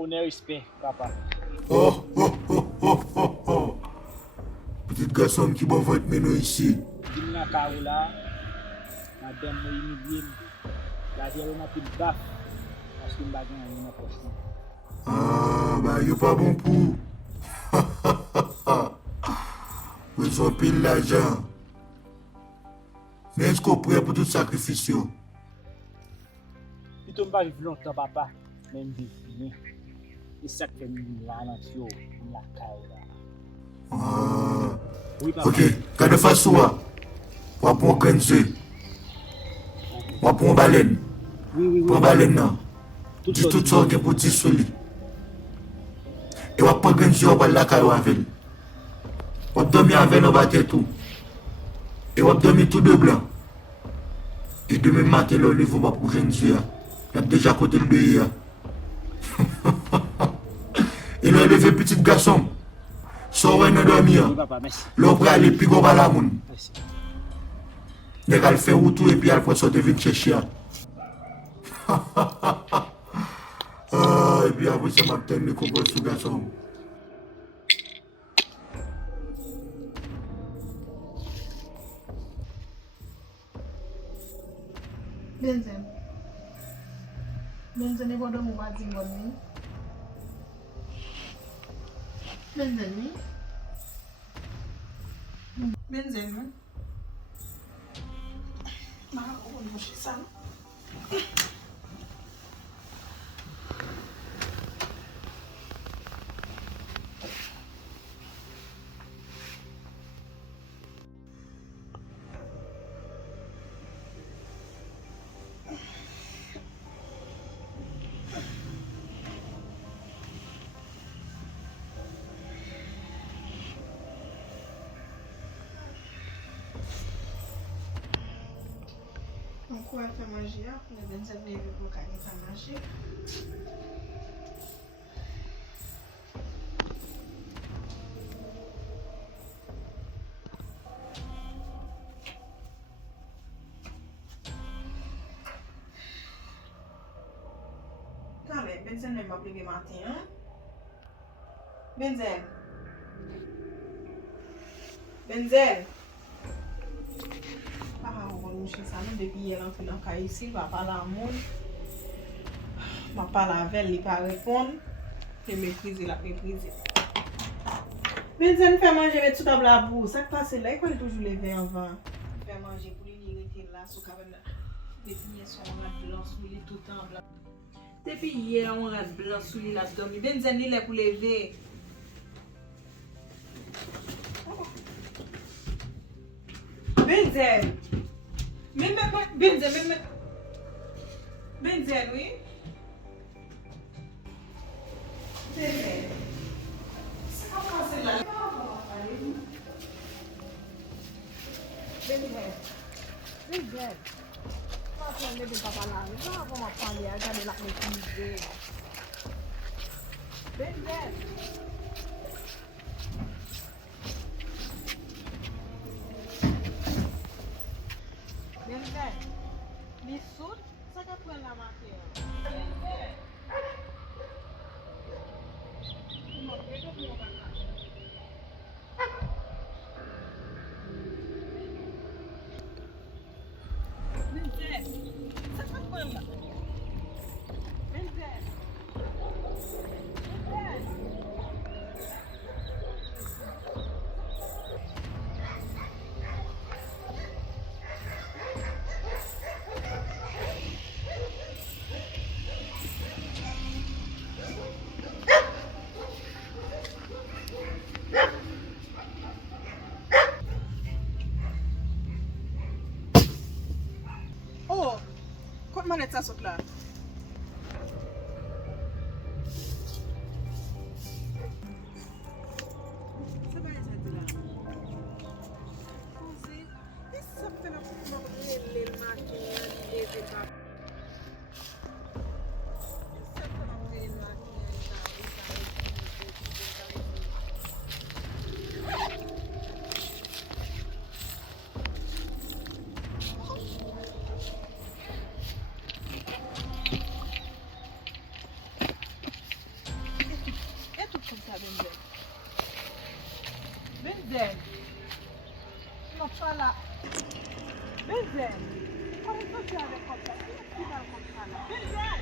honneur, respect, papa. Oh, oh, oh, oh, oh, oh. Petit garçon qui va votre mener ici. Dis dans carreau là, madame m'a humilié. La terre m'a pris baf parce que m'a gagné dans poche. Ah, bah, il pas bon pour. Vous ont pile l'argent. Mais est-ce qu'on prêt pour tout sacrifice? Plutôt me pas vivre longtemps papa, même vivre bien. Et ça que me là dans yo, la carreau là. Ah, Oui papa. ok, quand de face soit, on va prendre un jeu. On va prendre baleine. Oui. Prends baleine là. Tout Dis tout ça pour dire sur lui. Et on va prendre un jeu, on va la carreau avec lui. On va dormir avec nous, battre tout. Et on va dormir tout de blanc. Et demain matin, le niveau va pour un jeu. Il y a déjà côté de lui. Et le levé petit garçon. Sors un dormir. Oui papa, merci. L'autre aller puis go la moun. Merci. Il va faire tout et puis après sortir venir chercher. Ah, et puis après ça m'a terminé comme ce garçon. Benzen. Benzen iko do mwa di ngon ni. Benzen ni. Benzen ni. Ma ko mo shi san. On quoi faire manger, mais Benzen ne veut pas qu'il fasse manger. Allez, Benzen ne m'a plus le matin, hein? Benzen. Benzen. Je suis allée depuis hier entre dans le ici, je parle à mon. Je parle avec elle, il ne pas répondre. Je méprise, la méprise. Benzen fait manger avec tout à la boue. Ça qui passe là, il faut toujours lever avant. Fait manger pour lui, il était là, sous cabane. Depuis hier, on a blanc sous lui tout le temps blanc. Depuis hier, on a blanc sous lui, la dormi. Benzen, il est pour lever. Benzen! Benzen, Benzen, oui? Benzen. C'est comment c'est là? Benzen. Benzen. Pas prendre de papa là. Mais comment on va parler à garder la maîtrise? Benzen. Benzen. Les sauts, ça va prendre la matière. Benzen. Oh, comment est ça saute là? C'est pas ça là. Posez, et ça fait la pour les maquins, les étapes. Ça fait les Benzel. Non, pas là. Benzel. On est sorti avec comme ça. Qui va comme ça là? Benzel.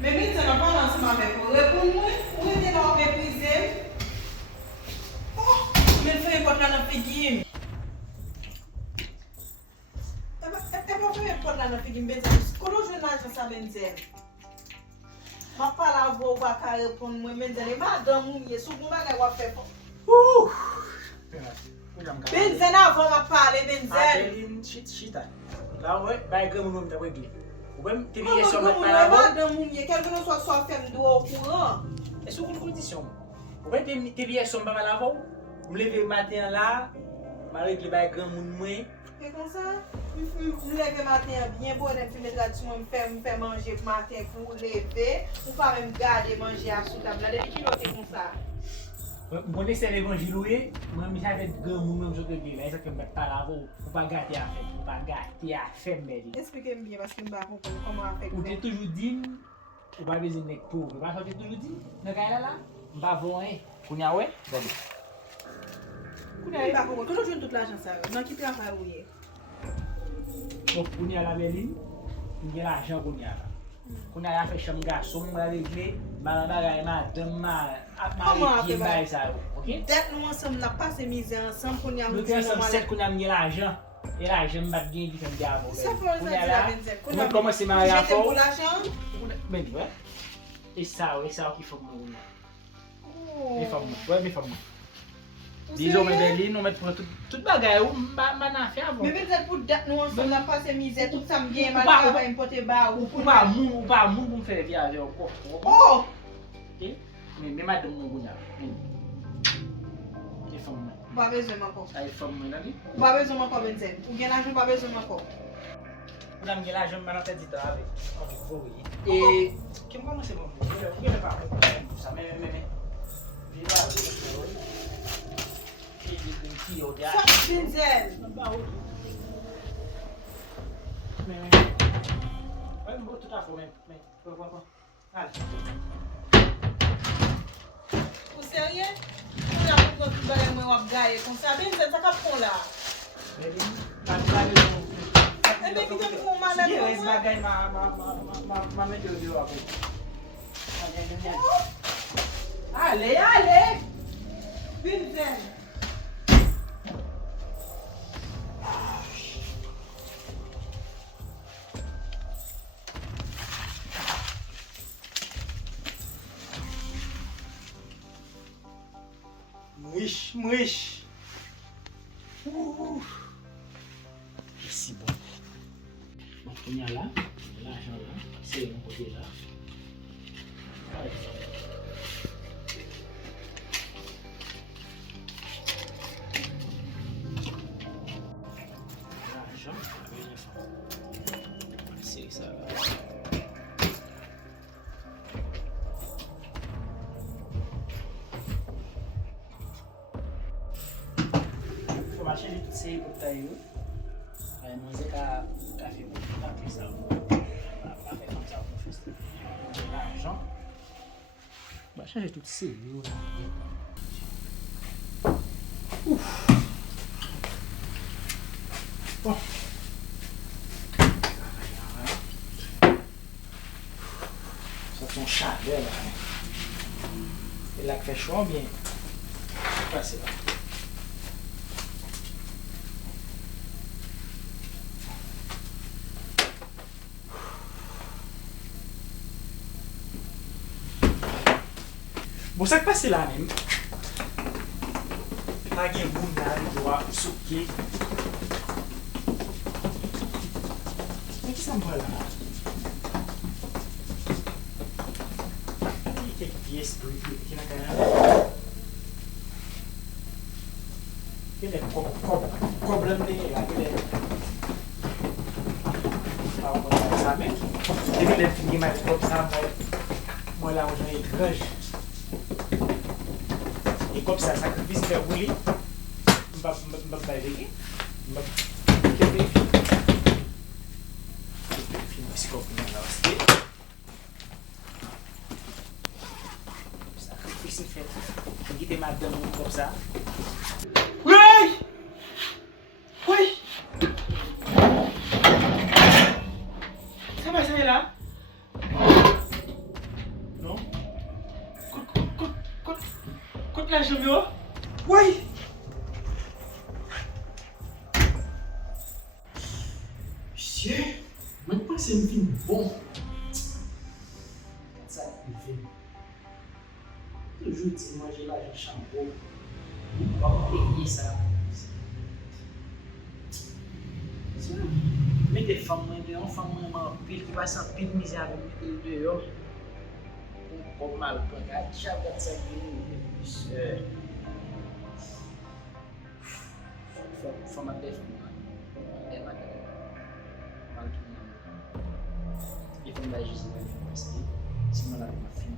Mais Benzel n'a pas ensemble avec vous. Réponds-moi. Où était là méprisé? Oh, mais le fait importe là dans le figure. E pa fè pot la nan figi Benzel. Kono jwen l'ajan sa Benzel? Ma pa la vo wak a repon mwen Benzel. E madan moun ye sou moun bagay wap fè fon. Benzel avan ma pale Benzel. Adeline, chita. La wè, bay gen moun mwen regle. Ou bem te Kono liye son moun met moun pa la ye vo. madan moun ye. Kel kono so fèm do au kouran. E sou kon kondisyon. Ou bem te liye son pa la vo. Mleve matin la, ma regle bay gen moun mwen. E kon sa? Mwen leve matin bien bon, mwen filme tradisyon, mwen fè manje matin pou leve. Ou pa mwen gade manje a sou tab la. Depi ki lote kon sa? Mwen ese l'evangilouye, mwen mi javè gen moun mwen jote gile. E sa ke mwen pa la vo, ou pa gate a fèm. Ou pa gate a fèm mèdi. Explike m bien, paske m ba kompon koman a fèk. Ou te toujou din, ou pa bezin nek pou. Ou pa te toujou din, nan kaya la, mba von e. Kounya we, gade. Kounya M e. ba kompon, kono jwen tout l'ajan sa? Nan ki travay ou ye? Donc, kounya la Beline, mwen l'ajan kounya la. Kounya la fè cham gason, mwen la regle, mwen bagay madam, Comment mwen après, bay sa yo. Ok? Det nou ansam la pase mize ansam kon ya Mwen te ansam set kounya mwen l'ajan. E l'ajan mbat gen di fèm di avon. Sa fò sa di la Benzel. Mwen komanse mwen a Jete fò. pou l'ajan? Men di wè? E sa ou ki fòm mwen. Oh. E fòm mwen. Wè mi fòm mwen. Disons men Beline, nou met pou tout bagay ou mba nan fè avon. Mais Benzel pou det nou ansam la pase mize, tout sa m gen mal Ou pa- travay mpote ba ou Ou pa moun pou m fè viaje ou ko. Oh! Ok? Men madam moun gounya. E fòm mwen. Ou pa bezon man ko. Ay fòm mwen nan li. Ou pa bezon man ko Benzel. Ou gen l'ajan pa bezon man ko. Ou nan mwen l'ajan mwen an fè di ta ave. E, ke m komanse moun moun. Ou gen pa moun pou sa. Men. Vi la ou. Ki yo de a. Sa Benzel! Men. Wè m bo tout a fò men. Kon. Al. Ou serye? Ou la pou kon tout bagay mwen wap gaye kon sa. Benzel sa kap kon la. Beline, kan bagay moun. E be ki te pou malade Si kon res sa. bagay ma met yo di wapè. Ale! Benzel! Mwish. Si bon. Bon, kounya la, l'ajan la, se yon kote la. L'ajan, se sa la. Mache li tout se yi pou ta yo. Ay manje ka fè pou ta fè sa ou. Pa fè kom sa ou pou fè sa. L'arjan. Ba chanje tout se yo. Ouf. Bon. Ça son chaleur là. Et là qui fait chaud bien. Passer là. Bon, ça qui passe là même. Pas de boum là, il doit souquer. Mais qui s'en va là? Il y a quelques pièces qui n'a qu'à rien. Il y a des problèmes là. Ça même. Et puis les filles m'ont comme ça, moi là où j'ai étrange. Et comme ça, sacrifice fait rouler. M'a pas éveillé. M'a éveillé. Puis moi, c'est comme ça, madame comme ça. Oui! Oui! Ça va, ça est là? Non? Contre la jambe, oui! Monsieur, moi je pense que c'est un film bon. Ça, le film. Toujours dire, moi j'ai l'argent shampoo. On va payer ça. Mais des femmes, des femmes, pile qui passent en pile misère avec le dehors. Comme mal, regarde, chaque 25 minutes. Faut m'appeler, faut m'appeler. Il faut me la juste parce que sinon la vie m'a fini.